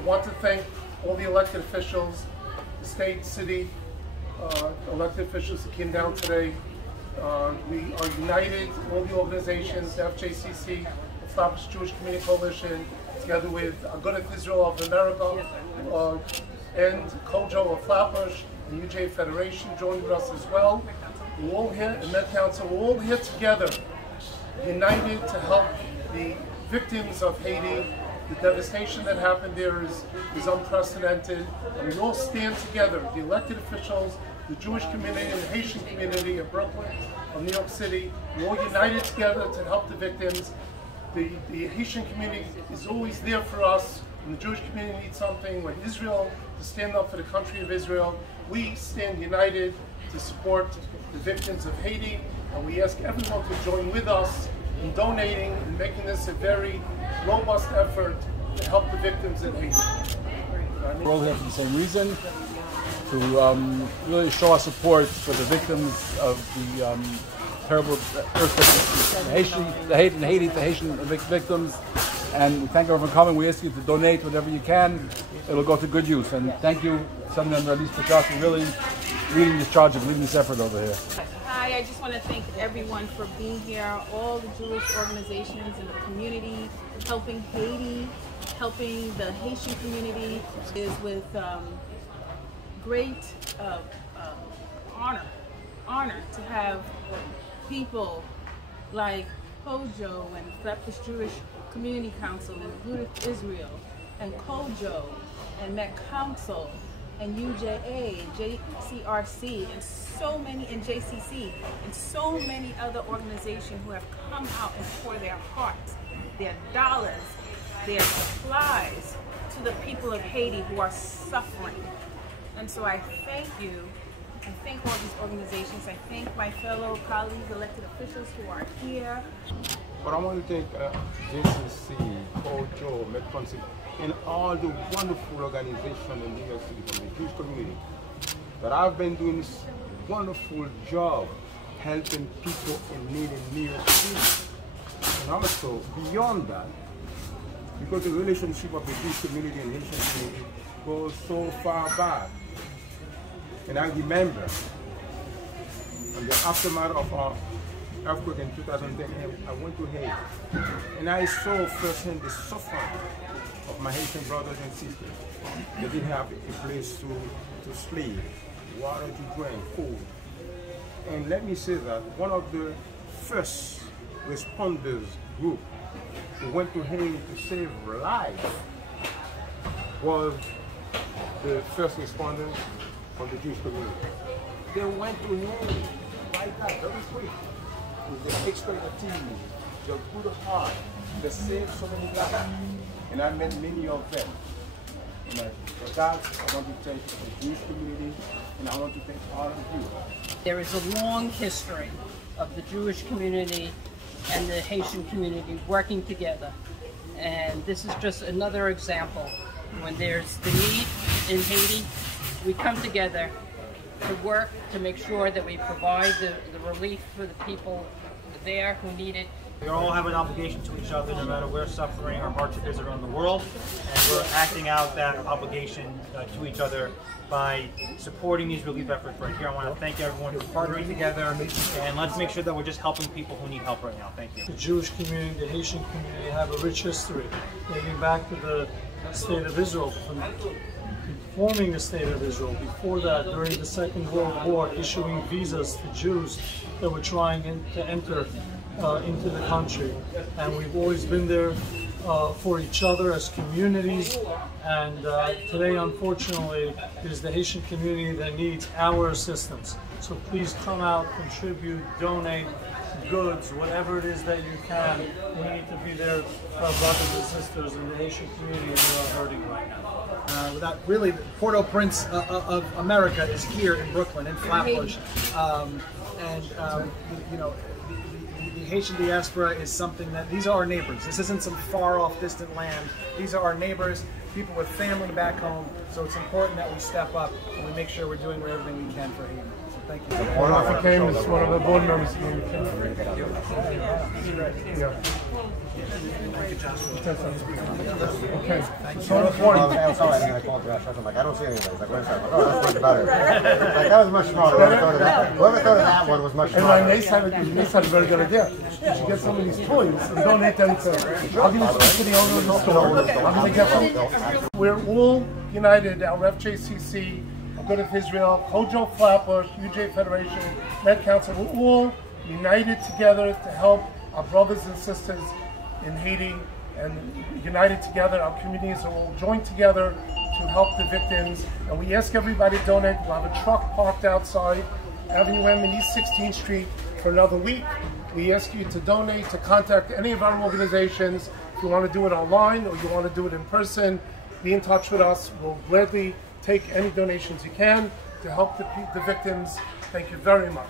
I want to thank all the elected officials, the state, city, elected officials that came down today. We are united, all the organizations, the FJCC, the Flatbush Jewish Community Coalition, together with Agudath Israel of America, and Kojo of Flatbush, the UJ Federation joined with us as well. We're all here in Met Council, we're all here together, united to help the victims of Haiti. The devastation that happened there is unprecedented, and we all stand together, the elected officials, the Jewish community and the Haitian community of Brooklyn, of New York City. We're all united together to help the victims. The Haitian community is always there for us. When the Jewish community needs something, when Israel, to stand up for the country of Israel, we stand united to support the victims of Haiti, and we ask everyone to join with us in donating and making this a very robust effort to help the victims in Haiti. We're all here for the same reason, to really show our support for the victims of the terrible earthquake in Haiti, the Haitian victims. And we thank everyone for coming. We ask you to donate whatever you can. It'll go to good use. And thank you, Senator Elise Pachas, for really leading this charge of leading this effort over here. Hi, I just want to thank everyone for being here, all the Jewish organizations in the community, helping Haiti, helping the Haitian community is with great honor to have people like Kojo and Flatbush Jewish Community Council and Agudath Israel and Kojo and Met Council and UJA and JCRC and so many, and JCC and so many other organizations who have come out and poured their hearts, their dollars, their supplies to the people of Haiti who are suffering. And so I thank you. I thank all these organizations. I thank my fellow colleagues, elected officials who are here. But I want to thank JCC, Kojo, Met Council, and all the wonderful organizations in New York City from the Jewish community that have been doing this wonderful job helping people in need in New York City. And also, beyond that, because the relationship of the Jewish community and Haitian community goes so far back. And I remember, in the aftermath of our earthquake in 2010, I went to Haiti, and I saw firsthand the suffering of my Haitian brothers and sisters. They didn't have a place to sleep, water to drink, food. And let me say that one of the first responders group who went to Haiti to save lives was the first responders from the Jewish community. They went to Haiti right now, very quick, with the expertise, the good heart, they saved so many lives. And I met many of them. And for that, I want to thank the Jewish community, and I want to thank all of you. There is a long history of the Jewish community and the Haitian community working together. And this is just another example. When there's the need in Haiti, we come together to work to make sure that we provide the relief for the people there who need it. We all have an obligation to each other no matter where suffering or hardship is around the world, and we're acting out that obligation to each other by supporting these relief efforts right here. I want to thank everyone for partnering together, and let's make sure that we're just helping people who need help right now. Thank you. The Jewish community, the Haitian community have a rich history dating back to the state of Israel, from forming the state of Israel. Before that, during the Second World War, issuing visas to Jews that were trying to enter into the country. And we've always been there for each other as communities. And today, unfortunately, it is the Haitian community that needs our assistance. So please come out, contribute, donate goods, whatever it is that you can. We need to be there for our brothers and sisters in the Haitian community who are hurting right now. Really, Port-au-Prince of America is here in Brooklyn, in Flatbush. You know, the Haitian diaspora is something that, these are our neighbors. This isn't some far-off, distant land. These are our neighbors, people with family back home. So it's important that we step up and we make sure we're doing everything we can for Haiti. So thank you. One of the came is one of the board members. Yeah. Okay. So on the point. I'm sorry, I called Josh. I'm like, I don't see anything. He's like, wait a second. Oh, that's much better. Like, that was much smarter. Whoever thought of that one was much smarter. And they said a very good idea. You should get some of these toys and donate them to. I'll give you some to the owner of the store. I'm going to get them. We're all united. Our FJCC, Good of Israel, Kojo Flatbush, UJ Federation, Med Council. We're all united together to help our brothers and sisters in Haiti, and united together, our communities are all joined together to help the victims. And we ask everybody to donate. We'll have a truck parked outside Avenue M and East 16th Street for another week. We ask you to donate, to contact any of our organizations. If you want to do it online or you want to do it in person, be in touch with us. We'll gladly take any donations you can to help the victims. Thank you very much.